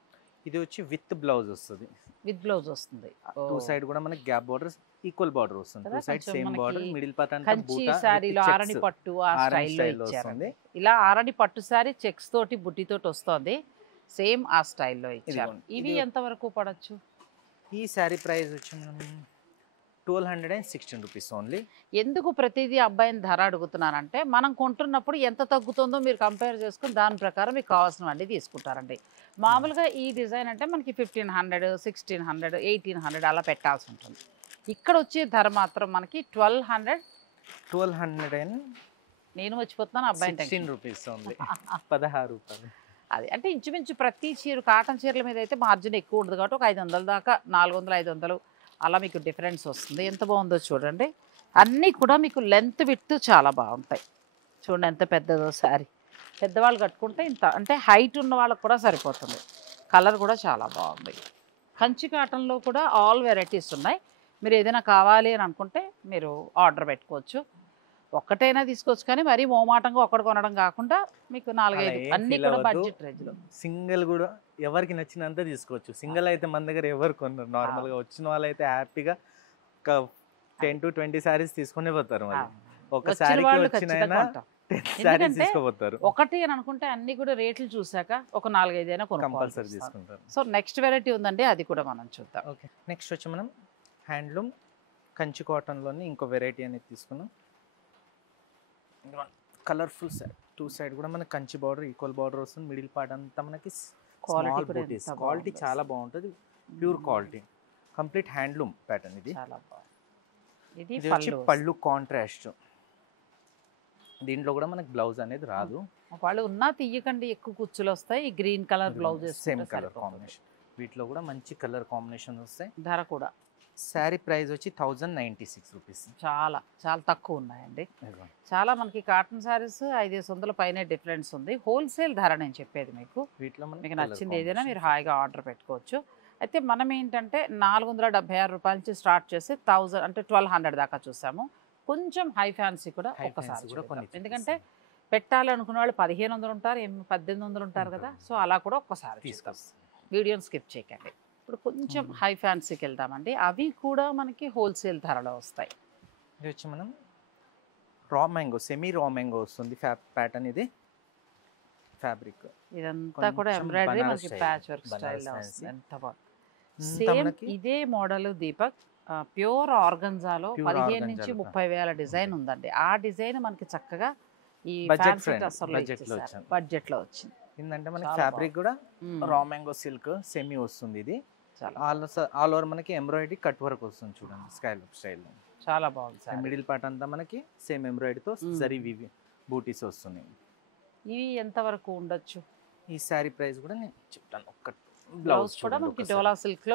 ఇది వచ్చి విత్ బ్లౌజ్ వస్తుంది, విత్ బ్లౌజ్ వస్తుంది. టూ సైడ్ కూడా మనకి గ్యాప్ బార్డర్ ఈక్వల్ బార్డర్ వస్తుంది. Two side same border, middle part అంతా కంచి బూటా శారీలో ఆరణి పట్టు ఆ స్టైల్లో వస్తుంది. ఇలా ఆరణి పట్టు శారీ చెక్స్ తోటి బుట్టి తోటి వస్తుంది, సేమ్ ఆ స్టైల్లో ఇచ్చారు. ఇవి ఎంత వరకు పడచ్చు? ఈ శారీ ప్రైస్ వచ్చి మనం 1216 రూపీస్ ఓన్లీ. ఎందుకు ప్రతిదీ అబ్బాయిని ధర అడుగుతున్నానంటే, మనం కొంటున్నప్పుడు ఎంత తగ్గుతుందో మీరు కంపేర్ చేసుకుని దాని ప్రకారం మీకు కావాల్సినవన్నీ తీసుకుంటారండి. మామూలుగా ఈ డిజైన్ అంటే మనకి 1500, 1600, 1800 అలా పెట్టాల్సి ఉంటుంది. ఇక్కడ వచ్చే ధర మాత్రం మనకి 1200 నేను వచ్చిపోతున్నాను అబ్బాయి 16 రూపీస్ ఓన్లీ. 16 రూపాయలు. అది అంటే ఇంచుమించు ప్రతి చీర, కాటన్ చీరల మీద అయితే మార్జిన్ ఎక్కువ ఉండదు కాబట్టి ఒక 500 దాకా, 400, 500 అలా మీకు డిఫరెన్స్ వస్తుంది. ఎంత బాగుందో చూడండి. అన్నీ కూడా మీకు లెంత్ విడ్త్ చాలా బాగుంటాయి. చూడండి ఎంత పెద్దదో శారీ. పెద్దవాళ్ళు కట్టుకుంటే ఇంత అంటే హైట్ ఉన్న వాళ్ళకి కూడా సరిపోతుంది. కలర్ కూడా చాలా బాగుంది. కంచి కాటన్లో కూడా ఆల్ వెరైటీస్ ఉన్నాయి. మీరు ఏదైనా కావాలి అని అనుకుంటే మీరు ఆర్డర్ పెట్టుకోవచ్చు. ఒక్కటైనా తీసుకోవచ్చు, కానీ మరీ మోమాటంగా ఒక్కటి కొనడం కాకుండా మీకు 4-5 అన్నీ కూడా బడ్జెట్ రేంజ్లో. సింగిల్ కూడా ఎవరికి నచ్చినంత తీసుకోవచ్చు. సింగిల్ అయితే మన దగ్గర ఎవరు కొన్నారు. నార్మల్గా వచ్చిన వాళ్ళు అయితే హ్యాపీగా ఒక 10 to 20 శారీస్ తీసుకునే పోతారు. మరి ఒక శారీకి వచ్చిన 10 శారీస్ తీసుకోపోతారు. ఒకటి అని అనుకుంటే అన్ని కూడా రేట్లు చూసాక ఒక 4-5 అయినా కంపల్సరీ తీసుకుంటారు. సో నెక్స్ట్ వెరైటీ ఉందండి, అది కూడా మనం చూద్దాం. ఓకే, నెక్స్ట్ వచ్చి మనం హ్యాండ్లూమ్ కంచి కాటన్లోని ఇంకో వెరైటీ అనేది తీసుకున్నాం. కలర్ఫుల్ సైడ్, టూ సైడ్ కూడా మనకి కంచి బార్డర్ ఈక్వల్ బార్డర్ వస్తుంది. మిడిల్ పార్ట్ అంతా మనకి క్వాలిటీ చాలా బాగుంటుంది. Pure quality, complete handloom pattern. ఇది ఇది వచ్చి పళ్ళు కాంట్రాస్ట్. దీంట్లో కూడా మనకి బ్లౌజ్ అనేది రాదు. వాళ్ళు ఉన్నా తీయకండి, ఎక్కువ కుచ్చులు వస్తాయి. Green colour blouse, same colour combination. వీటిలో కూడా మంచి కలర్ కాంబినేషన్ వస్తాయి. ధర కూడా శారీ ప్రైస్ వచ్చి 1096 రూపీస్. చాలా చాలా తక్కువ ఉన్నాయండి. చాలా మనకి కాటన్ శారీస్ 500 పైనే డిఫరెన్స్ ఉంది. హోల్సేల్ ధర నేను చెప్పేది మీకు. వీటిలో మీకు నచ్చింది ఏదైనా మీరు హాయిగా ఆర్డర్ పెట్టుకోవచ్చు. అయితే మనం ఏంటంటే 476 రూపాయల నుంచి స్టార్ట్ చేసి 1000 అంటే 1200 దాకా చూసాము. కొంచెం హై ఫ్యాన్సీ కూడా ఒక్కసారి చూద్దాం. ఎందుకంటే పెట్టాలనుకున్న వాళ్ళు 1500 ఉంటారు, 1800 ఉంటారు కదా. సో అలా కూడా ఒక్కసారి తీసుకొస్తాం. వీడియోని స్కిప్ చేయకండి. ఇప్పుడు కొంచెం హై ఫ్యాన్సీకి వెళ్దామండి. అవి కూడా మనకి హోల్సేల్ ధరలో వస్తాయి. ఇది వచ్చి మనం raw mango, semi raw mango వస్తుంది ప్యాటర్న్. ఇది ఫ్యాబ్రిక్ ఇదంతా కూడా ఎంబ్రాయిడరీ, మనకి ప్యాచ్ వర్క్ స్టైల్లో వస్తుంది. ఎంత బాగుంది. సేమ్ ఇదే మోడల్ దీపక్, ప్యూర్ ఆర్గంజాలో 15 నుంచి 30 వేల డిజైన్ ఉందండి. ఆ డిజైన్ మనకి చక్కగా ఈ బడ్జెట్ లో వచ్చింది. ఏంటంటే మనకి ఫ్యాబ్రిక్ కూడా రా మ్యాంగో సిల్క్ సెమీ వస్తుంది. ఇది ఆల్ ఓవర్ మనకి ఎంబ్రాయిడరీ కట్ వర్క్ వస్తుంది. చూడండి స్కైలప్ స్టైల్ చాలా బాగుంది. మిడిల్ పార్ట్ అంతా మనకి సేమ్ ఎంబ్రాయిడరీతో జరీ బూటీస్ వస్తున్నాయి. ఇవి ఎంత వరకు ఉండొచ్చు? ఈ శారీ ప్రైస్ కూడా నేను చెప్తాను. ఒక్క బ్లౌజ్ కూడా మనకి డోలా సిల్క్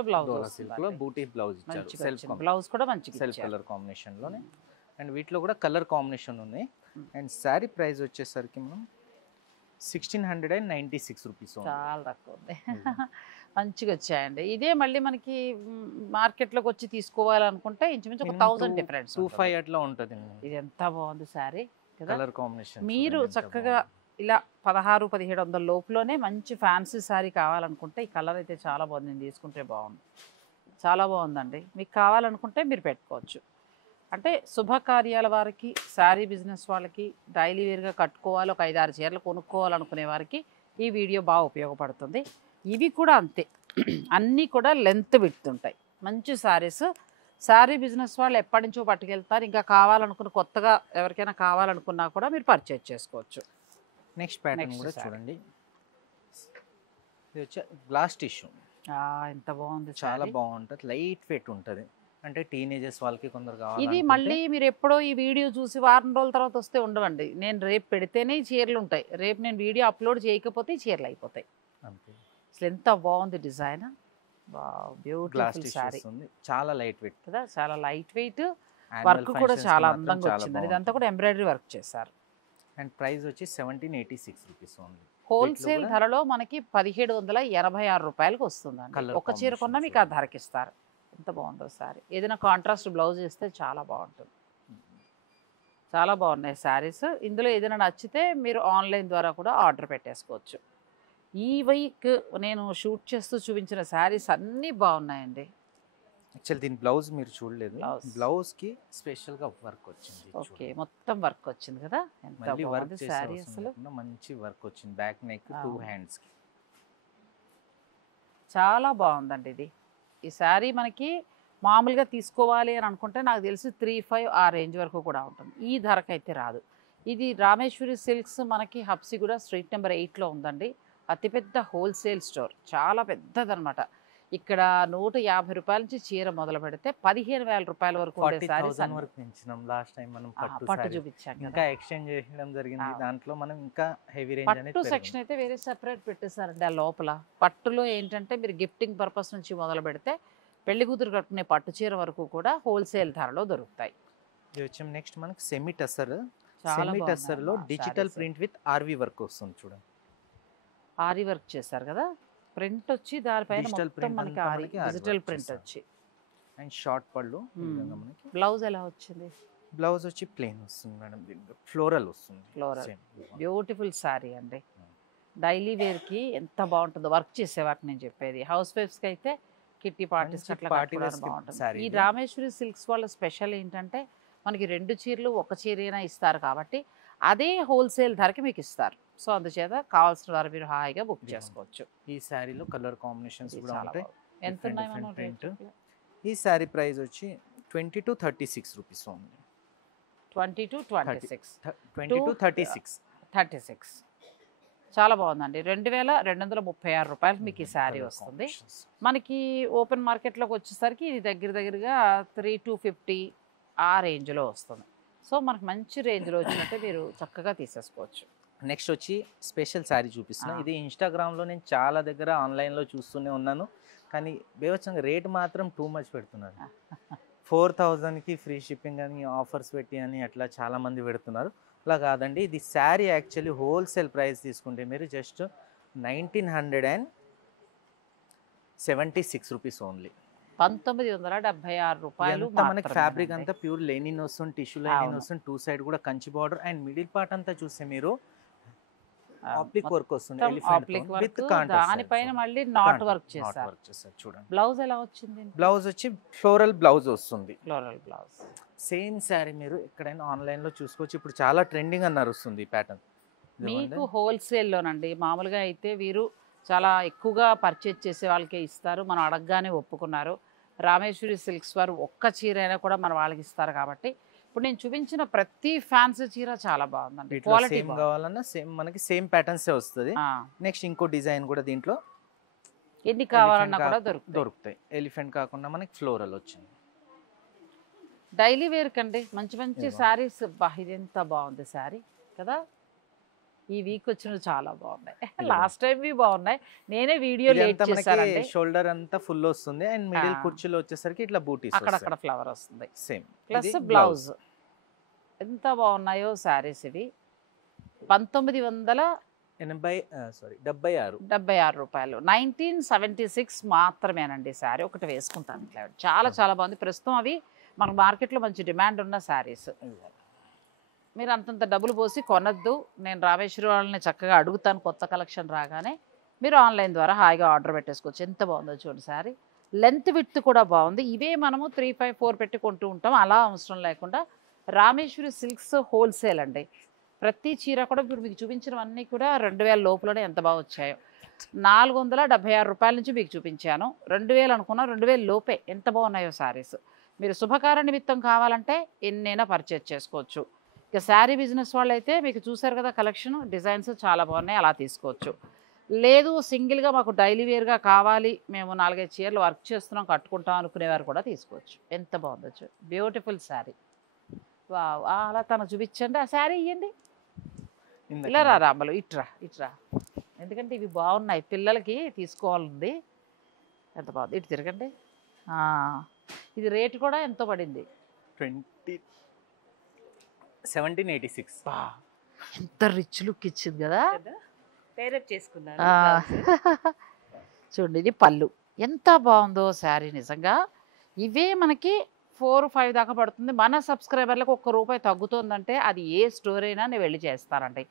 లో బూటీ బ్లౌజ్ ఇచ్చారు. సెల్ఫ్ బ్లౌజ్ కూడా మంచి సెల్ఫ్ కలర్ కాంబినేషన్ లోనే. అండ్ వీటిలో కూడా కలర్ కాంబినేషన్ ఉన్నాయి. అండ్ శారీ ప్రైస్ వచ్చేసరికి మనం 1696 రూపీస్. చాలా తక్కువ ఉంది. మంచిగా వచ్చాయండి. ఇదే మళ్ళీ మనకి మార్కెట్లోకి వచ్చి తీసుకోవాలనుకుంటే ఇంచుమించు 1000 డిఫరెన్స్, 25 అట్లా ఉంటుంది. ఇది ఎంత బాగుంది శారీ కదా. కలర్ కాంబినేషన్ మీరు చక్కగా ఇలా 1600-1700 లోపులోనే మంచి ఫ్యాన్సీ శారీ కావాలనుకుంటే ఈ కలర్ అయితే చాలా బాగుంది. నేను తీసుకుంటే బాగుంది, చాలా బాగుందండి. మీకు కావాలనుకుంటే మీరు పెట్టుకోవచ్చు. అంటే శుభకార్యాల వారికి, శారీ బిజినెస్ వాళ్ళకి, డైలీ వేర్గా కట్టుకోవాలి, ఒక 5-6 చీరలు కొనుక్కోవాలనుకునే వారికి ఈ వీడియో బాగా ఉపయోగపడుతుంది. ఇవి కూడా అంతే, అన్నీ కూడా లెంత్ విడుతుంటాయి. మంచి శారీస్. శారీ బిజినెస్ వాళ్ళు ఎప్పటి నుంచో పట్టుకెళ్తారు. ఇంకా కావాలనుకున్న కొత్తగా ఎవరికైనా కావాలనుకున్నా కూడా మీరు పర్చేజ్ చేసుకోవచ్చు. నెక్స్ట్ ప్యాటర్న్ కూడా చూడండి. ఇది వచ్చి గ్లాస్ టిష్యూ. ఎంత బాగుంది, చాలా బాగుంటుంది. లైట్ వెయిట్ ఉంటుంది. అంటే టీనేజర్స్ వాళ్ళకి కొందరు ఇది కావాలి. మళ్ళీ మీరు ఎప్పుడో ఈ వీడియో చూసి వారం రోజుల తర్వాత వస్తే ఉండవండి. నేను రేపు పెడితేనే ఈ చీరలు ఉంటాయి. రేపు నేను వీడియో అప్లోడ్ చేయకపోతే ఈ చీరలు అయిపోతాయి. అంతే. అసలు ఎంత బాగుంది design. Glass beautiful tissue sari వస్తుంది, చాలా లైట్ వెయిట్ కదా, చాలా లైట్ వెయిట్, Annual వర్క్ కూడా functions కి చాలా మాత్రం అందంగా చాలా వచ్చింది. ఇదంతా బాగుంటుంది. కూడా ఎంబ్రాయిడరీ వర్క్ చేశారు. అండ్ ప్రైస్ వచ్చి 1786 రూపీస్ ఓన్లీ. హోల్సేల్ కూడా ధరలో మనకి 1786 రూపాయలకు వస్తుందండి. Colour ఒక చీర కొన్నా combinations మీకు ఆ ధరకి ఇస్తారు. ఎంత బాగుందో శారీ. ఏదైనా కాంట్రాస్ట్ బ్లౌజ్ ఇస్తే చాలా బాగుంటుంది. చాలా బాగున్నాయి శారీస్. ఇందులో ఏదైనా నచ్చితే మీరు ఆన్లైన్ ద్వారా కూడా ఆర్డర్ పెట్టేసుకోవచ్చు. ఈ వీక్ నేను షూట్ చేస్తూ చూపించిన శారీస్ అన్నీ బాగున్నాయండి. యాక్చువల్ దీని బ్లౌజ్ మీరు చూడలేదు, Blouse. బ్లౌజ్ కి స్పెషల్ గా వర్క్ వచ్చింది. ఓకే, మొత్తం వర్క్ వచ్చింది కదా, ఎంత మళ్ళీ వర్క్ బాగుంది చేసే శారీ అవసరం అసలు. లేకుండా మంచి వర్క్ వచ్చింది. బ్యాక్ నెక్, 2 అవును. హ్యాండ్స్ కి. చాలా బాగుందండి ఇది. ఈ శారీ మనకి మామూలుగా తీసుకోవాలి అని అనుకుంటే నాకు తెలిసి 3-5 ఆ రేంజ్ వరకు కూడా ఉంటుంది. ఈ ధరకైతే రాదు. ఇది రామేశ్వరి సిల్క్స్ మనకి హబ్సిగూడ స్ట్రీట్ నెంబర్ 8లో ఉందండి. అతిపెద్ద హోల్సేల్ స్టోర్, చాలా పెద్దదనమాట. ఇక్కడ 150 రూపాయల నుంచి చీర మొదలు పెడితే 15,000 రూపాయల వరకు ఉండే శారీస్ 40,000 వరకు పెంచినాం లాస్ట్ టైం మనం పట్టు పట్టు సారీ. చూపించాం కదా. ఇంకా ఎక్స్చేంజ్ చేయడం జరిగింది. అవును. దాంట్లో మనం ఇంకా హెవీ రేంజ్ అనేది పట్టు సెక్షన్ అయితే వేరే సెపరేట్ పెట్టేశారండి. ఆ లోపల పట్టులో ఏంటంటే మీరు గిఫ్టింగ్ పర్పస్ నుంచి మొదలు పెడితే పెళ్లి కూతురు కట్టుకునే పట్టు చీర వరకు కూడా హోల్సేల్ ధరలో దొరుకుతాయి. ఇది వచ్చి నెక్స్ట్ మనకి సెమీ టసర్. చాలా సెమీ బాగున్నాయి టసర్ లో అమ్మా డిజిటల్ sarees. ప్రింట్ విత్ ఆర్వి వర్క్ వస్తుంది చూడండి. ఆరి వర్క్ చేశారు కదా, ప్రింట్ వచ్చి దానిపైన Digital మొత్తం print మనకి అంతా ఆరి మనకి ఆరి డిజిటల్ work ప్రింట్ చేశారు. వచ్చి. అండ్ షార్ట్ పళ్ళు ఈ Hmm. విధంగా మనకి. బ్లౌజ్ ఎలా వచ్చింది? బ్లౌజ్ వచ్చి ప్లెయిన్ వస్తుంది మేడం, దీంట్లో ఫ్లోరల్ వస్తుంది. Floral. Same. బ్యూటిఫుల్ శారీ అండి. Hmm. డైలీ వేర్కి ఎంత బాగుంటుందో, వర్క్ చేసేవారికి నేను చెప్పేది. హౌస్ వైఫ్స్కి అయితే కిట్టి పార్టీస్ మంచి అట్లా party కట్టుకోవడానికి wears కి బాగుంటుంది. saree ఈ ఇది. రామేశ్వరి సిల్క్స్ వాళ్ళ స్పెషల్ ఏంటంటే మనకి 2 చీరలు ఒక చీరైనా ఇస్తారు కాబట్టి అదే హోల్సేల్ ధరకి మీకు ఇస్తారు. సో అందుచేత కావాల్సిన వారు మీరు హాయిగా బుక్ Yeah. చేసుకోవచ్చు. ఈ శారీలో కలర్ కాంబినేషన్స్ ఇది కూడా చాలా ఉంటాయి. బాగుంది. ఎంత different ఉన్నాయి different మనం print. రేట్లు? ఈ శారీ ప్రైస్ వచ్చి 20 to 36 rupees only. 20 to 26. 20 to 36. 36 చాలా బాగుందండి. 2,236 రూపాయలు మీకు ఈ శారీ Colour వస్తుంది. combinations. మనకి ఓపెన్ మార్కెట్లోకి వచ్చేసరికి ఇది దగ్గరగా 3,250 ఆ రేంజ్లో వస్తుంది. సో మనకు మంచి రేంజ్లో వచ్చినట్టే మీరు చక్కగా తీసేసుకోవచ్చు. నెక్స్ట్ వచ్చి స్పెషల్ శారీ చూపిస్తున్నా. Ah. ఇది ఇన్స్టాగ్రామ్లో నేను చాలా దగ్గర ఆన్లైన్లో చూస్తూనే ఉన్నాను, కానీ బేవచ్చంగా రేట్ మాత్రం టూ మచ్ పెడుతున్నారు. 4,000కి ఫ్రీ షిప్పింగ్ అని ఆఫర్స్ పెట్టి అని అట్లా చాలామంది పెడుతున్నారు. అలా కాదండి, ఇది శారీ యాక్చువల్లీ హోల్సేల్ ప్రైస్ తీసుకుంటే మీరు జస్ట్ 1,976 రూపీస్ ఓన్లీ. 1,976 రూపాయలు ఎంత మనకి ఫ్యాబ్రిక్ మాత్రమేనండి. అంతా ప్యూర్ లెనిన్ వస్తుంది, టిష్యూ లెనిన్ అవును. వస్తుంది, 2 సైడ్ కూడా Kanchi border and middle part అంతా చూస్తే మీరు అవును. ఆప్లిక్ వర్క్ వస్తుంది, మొత్తం elephant ఆప్లిక్ tone with work, contrast దానిపైన sides. మళ్ళీ నాట్ Contrast, వర్క్ knot చేశారు. work చేశారు చూడండి. బ్లౌజ్ ఎలా వచ్చింది? బ్లౌజ్ వచ్చి ఫ్లోరల్ బ్లౌజ్ వస్తుంది. Floral blouse. సేమ్ శారీ మీరు ఎక్కడైనా ఆన్లైన్లో చూసుకోవచ్చు. ఇప్పుడు చాలా ట్రెండింగ్ అని నడుస్తుంది ఈ ప్యాటర్న్. మీకు హోల్సేల్లోనండి. మామూలుగా అయితే వీరు చాలా ఎక్కువగా పర్చేజ్ చేసే వాళ్ళకే ఇస్తారు. మనం అడగగానే ఒప్పుకున్నారు. రామేశ్వరి సిల్క్స్ వారు ఒక్క చీర అయినా కూడా మన వాళ్ళకి ఇస్తారు కాబట్టి ఇప్పుడు నేను చూపించిన ప్రతి ఫ్యాన్సీ చీర చాలా బాగుందండి. క్వాలిటీ సేమ్ కావాలన్నా సేమ్ మనకి సేమ్ ప్యాటర్న్స్ వస్తుంది. నెక్స్ట్ ఇంకో డిజైన్ కూడా దీంట్లో ఎన్ని కావాలన్నా కూడా దొరుకుతాయి. దొరుకుతాయి. ఎలిఫెంట్ కాకుండా మనకి ఫ్లోరల్ వచ్చింది. డైలీ వేర్ కండి మంచి మంచి ఇదిగో. శారీస్. ఇది ఎంత బాగుంది శారీ కదా. ఈ వీక్ వచ్చినవి చాలా బాగున్నాయి. లాస్ట్ టైం బాగున్నాయి. నేనే వీడియో లేట్ చేశానండి. షోల్డర్ అంతా ఫుల్ వస్తుంది అండ్ మిడిల్ ఆ. కుర్చీలో వచ్చేసరికి ఇట్లా బూటీస్ అక్కడక్కడ ఫ్లవర్ వస్తుంది. Same plus blouse. ఎంత బాగున్నాయో శారీస్ ఇవి. 1,976 రూపాయలు. 1976 మాత్రమేనండి శారీ. ఒకటి వేసుకుంటాను ఇట్లా. చాలా చాలా బాగుంది. ప్రస్తుతం అవి మన మార్కెట్లో మంచి డిమాండ్ ఉన్న శారీస్. మీరు అంతంత డబ్బులు పోసి కొనద్దు. నేను రామేశ్వరి వాళ్ళని చక్కగా అడుగుతాను కొత్త కలెక్షన్ రాగానే. మీరు ఆన్లైన్ ద్వారా హాయిగా ఆర్డర్ పెట్టేసుకోవచ్చు. ఎంత బాగుందో చూడండి శారీ. లెంత్ విడ్త్ కూడా బాగుంది. ఇవే మనము 3, 5, 4 పెట్టి కొంటూ ఉంటాం. అలా అవసరం లేకుండా రామేశ్వరి సిల్క్స్ హోల్సేల్ అండి. ప్రతి చీర కూడా ఇప్పుడు మీకు చూపించినవన్నీ కూడా 2,000 లోపలనే ఎంత బాగా వచ్చాయో. 476 రూపాయల నుంచి మీకు చూపించాను. 2,000 అనుకున్నా 2,000 లోపే ఎంత బాగున్నాయో శారీస్. మీరు శుభకార్య నిమిత్తం కావాలంటే ఎన్నైనా పర్చేజ్ చేసుకోవచ్చు. ఇక శారీ బిజినెస్ వాళ్ళు అయితే మీకు చూసారు కదా కలెక్షన్, డిజైన్స్ చాలా బాగున్నాయి, అలా తీసుకోవచ్చు. లేదు సింగిల్గా మాకు డైలీ వేర్గా కావాలి, మేము 4-5 చీరలు వర్క్ చేస్తున్నాం కట్టుకుంటాం అనుకునేవారు కూడా తీసుకోవచ్చు. ఎంత బాగుందో బ్యూటిఫుల్ శారీ. వావ్! అలా తను చూపించండి, ఆ శారీ ఇవ్వండి. ఇలా రా రాంబలు, ఇట్రా ఇట్రా, ఎందుకంటే ఇవి బాగున్నాయి, పిల్లలకి తీసుకోవాలంది. ఎంత బాగుంది, ఇటు తిరగండి. ఇది రేటు కూడా ఎంతో పడింది? 1786. ఎంత రిచ్ లుక్ ఇచ్చింది కదా. డైరెక్ట్ చేసుకున్నాను. చూడండి, ఇది పళ్ళు ఎంత బాగుందో శారీ. నిజంగా ఇవే మనకి 4-5 దాకా పడుతుంది. మన సబ్స్క్రైబర్లకు ₹1 తగ్గుతుందంటే అది ఏ స్టోర్ అయినా నేను వెళ్ళి చేస్తానండి.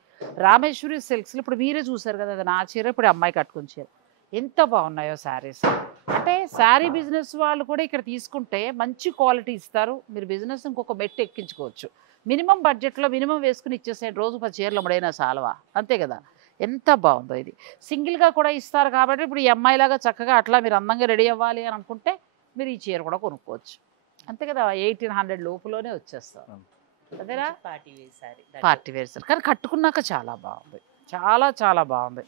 రామేశ్వరి సిల్క్స్లో ఇప్పుడు మీరే చూసారు కదా, అది నా చీర, ఇప్పుడు అమ్మాయి కట్టుకుని చీర, ఎంత బాగున్నాయో శారీస్. అంటే శారీ బిజినెస్ వాళ్ళు కూడా ఇక్కడ తీసుకుంటే మంచి క్వాలిటీ ఇస్తారు. మీరు బిజినెస్ ఇంకొక మెట్టు ఎక్కించుకోవచ్చు. మినిమం బడ్జెట్లో మినిమం వేసుకుని ఇచ్చేసేయండి, రోజు 10 చీరలు అమ్మడైనా చాలవా, అంతే కదా. ఎంత బాగుందో ఇది. సింగిల్గా కూడా ఇస్తారు కాబట్టి ఇప్పుడు ఈ అమ్మాయిలాగా చక్కగా అట్లా మీరు అందంగా రెడీ అవ్వాలి అని అనుకుంటే మీరు ఈ చీర కూడా కొనుక్కోవచ్చు, అంతే కదా. 1800 లోపులోనే వచ్చేస్తాం, అదేనా. Party wear sari. Party wear sir, కానీ కట్టుకున్నాక చాలా బాగుంది, చాలా చాలా బాగుంది.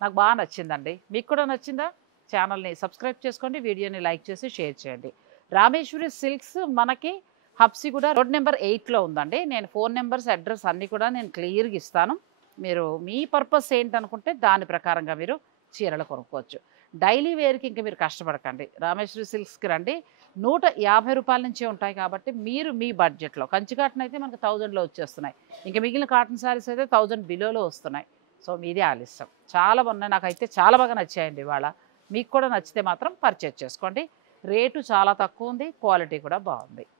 నాకు బాగా నచ్చిందండి. మీకు కూడా నచ్చిందా? ఛానల్ని సబ్స్క్రైబ్ చేసుకోండి, వీడియోని లైక్ చేసి షేర్ చేయండి. రామేశ్వరి సిల్క్స్ మనకి హబ్సిగూడ రోడ్ నెంబర్ 8లో ఉందండి. నేను ఫోన్ నెంబర్స్, అడ్రస్ అన్నీ కూడా నేను క్లియర్గా ఇస్తాను. మీరు మీ పర్పస్ ఏంటనుకుంటే దాని ప్రకారంగా మీరు చీరలు కొనుక్కోవచ్చు. డైలీ వేర్కి ఇంకా మీరు కష్టపడకండి, రామేశ్వరి సిల్క్స్కి రండి. ₹150 నుంచే ఉంటాయి కాబట్టి మీరు మీ బడ్జెట్లో, కంచి కాటన్ అయితే మనకు 1000లో వచ్చేస్తున్నాయి, ఇంకా మిగిలిన కాటన్ శారీస్ అయితే 1000 బిలోలో వస్తున్నాయి. సో మీదే ఆలస్యం. చాలా బాగున్నాయి, నాకైతే చాలా బాగా నచ్చాయండి ఇవాళ. మీకు కూడా నచ్చితే మాత్రం పర్చేజ్ చేసుకోండి. రేటు చాలా తక్కువ ఉంది, క్వాలిటీ కూడా బాగుంది.